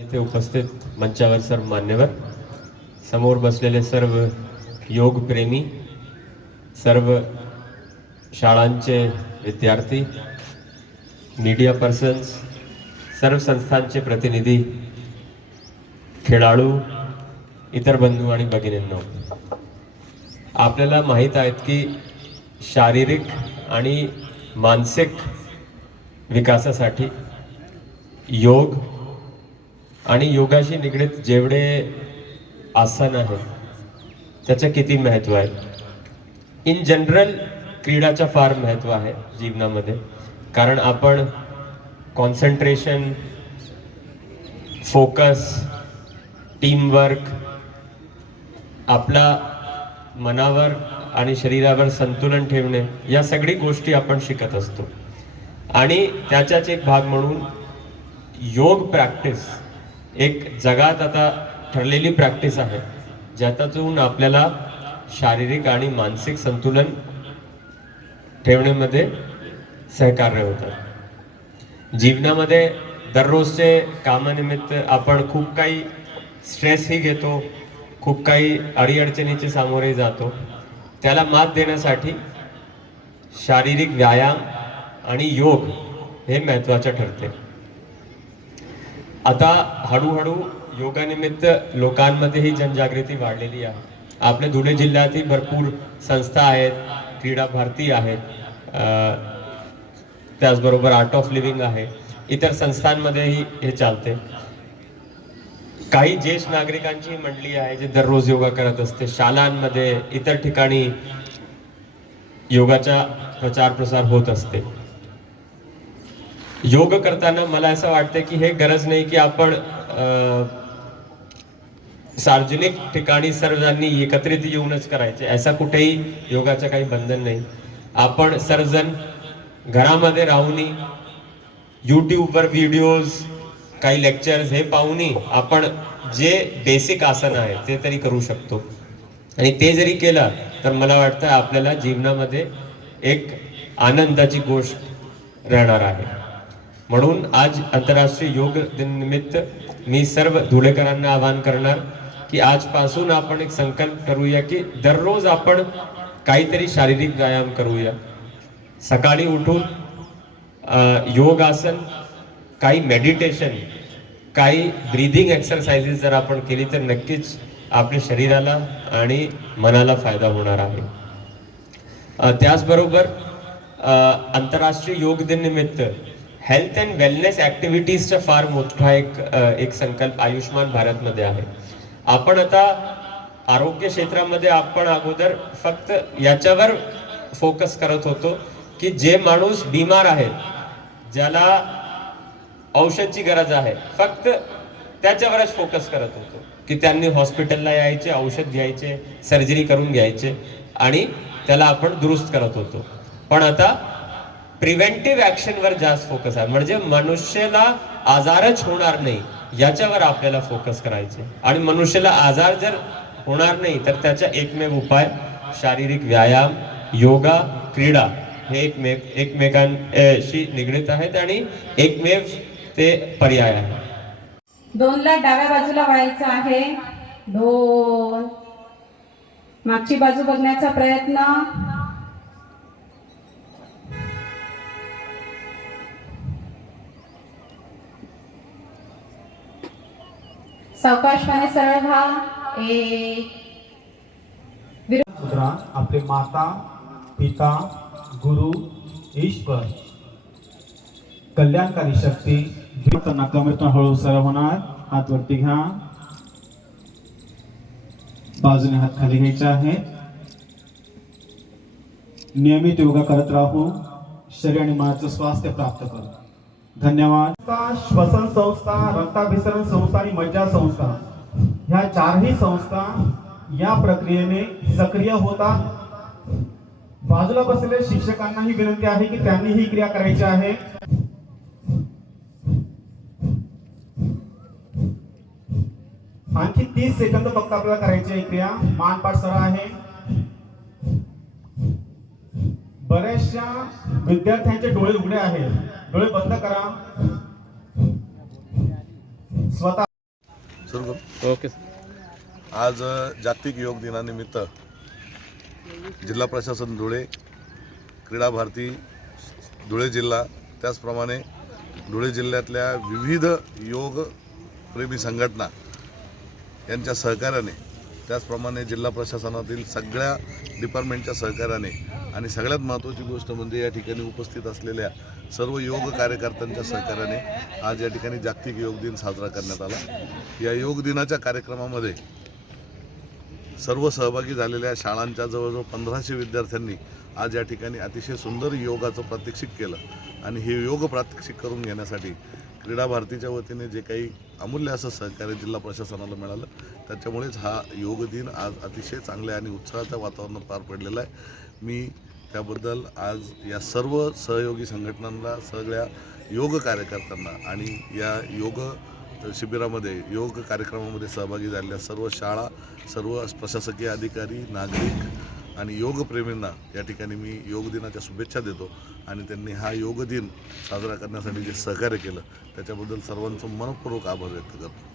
इथे उपस्थित मंचावर सर्व मान्यवर समोर बसलेले सर्व योगप्रेमी सर्व शाळांचे विद्यार्थी मीडिया पर्सन्स सर्व संस्थांचे प्रतिनिधी खेळाडू इतर बंधू आणि भगिनींनो आपल्याला माहीत आहेत की शारीरिक आणि मानसिक विकासासाठी योग आणि योगाशी निगडीत जेवढे आसन आहेत त्याचं किती महत्त्व आहे? इन जनरल क्रीडाचं फार महत्त्व आहे जीवनामध्ये. कारण आपण कॉन्सन्ट्रेशन फोकस टीमवर्क आपला मनावर आणि शरीरावर संतुलन ठेवणे या सगळी गोष्टी आपण शिकत असतो. आणि त्याचाच एक भाग म्हणून योग प्रॅक्टिस एक जगात आता ठरलेली प्रॅक्टिस आहे ज्याच्यातून आपल्याला शारीरिक आणि मानसिक संतुलन ठेवण्यामध्ये सहकार्य होतं. जीवनामध्ये दररोजचे कामानिमित्त आपण खूप काही स्ट्रेसही घेतो खूप काही अडीअडचणीचे सामोरे जातो. त्याला मात देण्यासाठी शारीरिक व्यायाम आणि योग हे महत्त्वाचे ठरते. आता हळूहळू योगानिमित्त लोकांमध्ये ही जनजागृती वाढलेली आहे. आपल्या धुळे जिल्ह्यातील भरपूर संस्था आहेत क्रीडा भारती आहेत त्याचबरोबर आर्ट ऑफ लिव्हिंग आहे. इतर संस्थांमध्येही हे चालते. काही ज्येष्ठ नागरिकांची मंडळी आहे जे दररोज योगा करत असते. शाळांमध्ये इतर ठिकाणी योगाचा प्रचार प्रसार होत असते. योग करताना मला असं वाटतं की हे गरज नाही की आपण सार्वजनिक ठिकाणी सर्वजणांनी एकत्रित येऊनच करायचे. असा कुठेही योगाचं काही बंधन नाही. आपण सर्वजण घरामध्ये राहूनही यूट्यूबवर व्हिडिओज काही लेक्चर्स हे पाहूनही आपण जे बेसिक आसन आहे ते तरी करू शकतो. आणि ते जरी केलं तर मला वाटतं आपल्याला जीवनामध्ये एक आनंदाची गोष्ट राहणार आहे. म्हणून आज आंतरराष्ट्रीय योग दिननिमित्त मी सर्व धुळेकरांना आवाहन करणार की आजपासून आपण एक संकल्प करूया की दररोज आपण काहीतरी शारीरिक व्यायाम करूया. सकाळी उठून योगासन योग आसन काही मेडिटेशन काही ब्रीदिंग एक्सरसाइजेस जर आपण केली तर नक्कीच आपल्या शरीराला आणि मनाला फायदा होणार आहे. त्याचबरोबर आंतरराष्ट्रीय योग दिन निमित्त हेल्थ अँड वेलनेस ॲक्टिव्हिटीजचा फार मोठा एक एक संकल्प आयुष्मान भारतमध्ये आहे. आपण आता आरोग्य क्षेत्रामध्ये आपण अगोदर फक्त याच्यावर फोकस करत होतो की जे माणूस बिमार आहेत ज्याला औषधची गरज आहे फक्त त्याच्यावरच फोकस करत होतो. की त्यांनी हॉस्पिटलला यायचे औषध घ्यायचे सर्जरी करून घ्यायचे आणि त्याला आपण दुरुस्त करत होतो. पण आता प्रिव्हेंटिव्ह ऍक्शनवर जास्त फोकस आहे. म्हणजे मनुष्याला आजारच होणार नाही याच्यावर आपल्याला फोकस करायचे. आणि मनुष्याला आजार जर होणार नाही तर त्याचा एकमेव उपाय शारीरिक व्यायाम योगा क्रीडा हे एकमेव एकमेकांशी निगडीत आहेत आणि एकमेव ते पर्याय आहे दोनला डाव्या बाजूला व्हायचं आहे. दोन मागची बाजू बघण्याचा प्रयत्न. सावकाशपणे सरळ व्हा. एक आपले माता पिता गुरु ईश्वर. कल्याणकारी शक्ती त्यांना कमरेतून हळू सरळ होणार. हात वरती घ्या. बाजूने हात खाली घ्यायचे आहे नियमित योगा करत राहू. शरीर आणि मनाचं स्वास्थ्य प्राप्त करू. धन्यवाद। श्वसन संस्था, रक्ताभिसरण संस्था मज्जा संस्था ह्या चारही संस्था या प्रक्रियेने सक्रिय होतात. बाजूला बसलेल्या शिक्षकांना ही विनंती आहे की त्यांनी ही क्रिया करायची आहे. आणखी तीस सेकंद फक्त आपल्याला करायची आहे क्रिया. मानपाठ सरळ आहे. बऱ्याचशा विद्यार्थ्यांचे डोळे उघडे आहेत. डोळे बंद करा. स्वतः सुरू करू ओके आज जागतिक योग दिनानिमित्त जिल्हा प्रशासन धुळे क्रीडा भारती धुळे जिल्हा त्याचप्रमाणे धुळे जिल्ह्यातल्या विविध योग प्रेमी संघटना यांच्या सहकार्याने त्याचप्रमाणे जिल्हा प्रशासनातील सगळ्या डिपार्टमेंटच्या सहकार्याने आणि सगळ्यात महत्त्वाची गोष्ट म्हणजे या ठिकाणी उपस्थित असलेल्या सर्व योग कार्यकर्त्यांच्या सहकार्याने आज या ठिकाणी जागतिक योग दिन साजरा करण्यात आला. या योग दिनाच्या कार्यक्रमामध्ये सर्व सहभागी झालेल्या शाळांच्या जवळजवळ पंधराशे विद्यार्थ्यांनी आज या ठिकाणी अतिशय सुंदर योगाचं प्रात्यक्षिक केलं. आणि हे योग प्रात्यक्षिक करून घेण्यासाठी क्रीडा भारतीच्या वतीने जे काही अमूल्य असं सहकार्य जिल्हा प्रशासनाला मिळालं त्याच्यामुळेच हा योग दिन आज अतिशय चांगल्या आणि उत्साहाच्या वातावरणात पार पडलेला आहे. मी त्याबद्दल आज या सर्व सहयोगी संघटनांना सगळ्या योग कार्यकर्त्यांना आणि या योग शिबिरामध्ये योग कार्यक्रमामध्ये सहभागी झालेल्या सर्व शाळा सर्व प्रशासकीय अधिकारी नागरिक आणि योगप्रेमींना या ठिकाणी मी योग दिनाच्या शुभेच्छा देतो आणि त्यांनी हा योग दिन साजरा करण्यासाठी जे सहकार्य केलं त्याच्याबद्दल सर्वांचं मनपूर्वक आभार व्यक्त करतो.